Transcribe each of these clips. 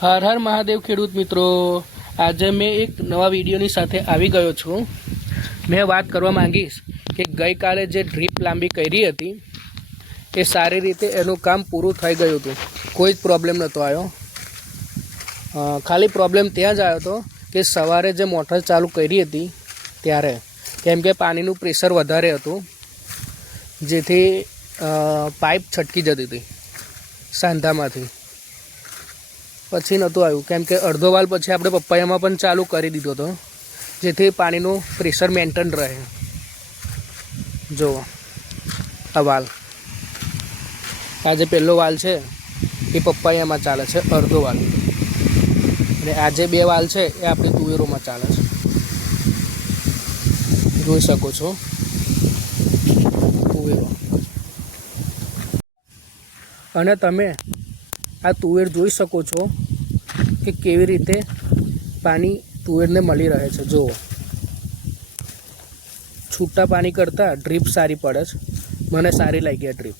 હર હર મહાદેવ ખેડૂત મિત્રો, આજે મેં એક નવા વિડીયોની સાથે આવી ગયો છું। મેં વાત કરવા માંગીશ કે ગઈકાલે જે ડ્રીપ લાંબી કરી હતી એ સારી રીતે એનું કામ પૂરું થઈ ગયું હતું, કોઈ જ પ્રોબ્લેમ નહોતો આવ્યો। ખાલી પ્રોબ્લેમ ત્યાં જ આવ્યો હતો કે સવારે જે મોટર ચાલુ કરી હતી ત્યારે કેમ કે પાણીનું પ્રેશર વધારે હતું, જેથી પાઇપ છટકી જતી હતી સાંધામાંથી। પછી નહોતું આવ્યું કેમ કે અડધો વાલ પછી આપણે પપૈયામાં પણ ચાલુ કરી દીધો હતો, જેથી પાણીનું પ્રેશર મેન્ટેન રહે। જો આ વાલ, આ જે પહેલો વાલ છે એ પપૈયામાં ચાલે છે અડધો વાલ, અને આ જે બે વાલ છે એ આપણી તુવેરોમાં ચાલે છે, જોઈ શકો છો તુવેરો। અને તમે આ તુવેર જોઈ શકો છો કે કેવી રીતે પાણી તુવેરને મળી રહે છે। જુઓ, છૂટા પાણી કરતાં ડ્રીપ સારી પડે છે, મને સારી લાગી આ ડ્રીપ।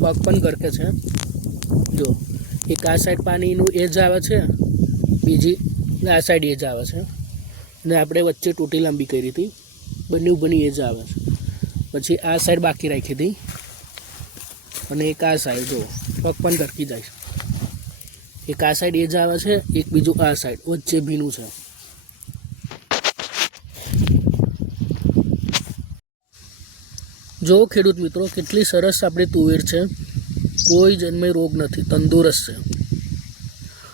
પગ પણ ગરકે છે, જો એક આ સાઈડ પાણીનું એજ આવે છે, બીજી આ સાઈડ એજ આવે છે, અને આપણે વચ્ચે ટોટી લાંબી કરી હતી, બંને બની એજ આવે છે। પછી આ સાઈડ બાકી રાખી હતી, અને એક આ સાઈડ જો પગ પણ ગરકી જાય છે। એક આ સાઈડ એજ આવે છે, એક બીજું આ સાઈડ વચ્ચે ભીનું છે। જો ખેડૂત મિત્રો, કેટલી સરસ આપણી તુવેર છે, કોઈ જન્મે રોગ નથી, તંદુરસ્ત છે,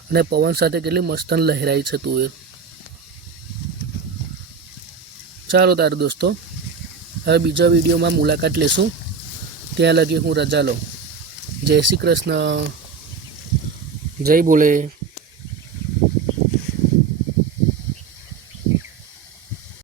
અને પવન સાથે કેટલી મસ્તન લહેરાઈ છે તુવેર। ચાલો તાર દોસ્તો, હવે બીજા વિડીયોમાં મુલાકાત લેશું, ત્યાં લગી હું રજા લઉં। જય શ્રી કૃષ્ણ, જય બોલે।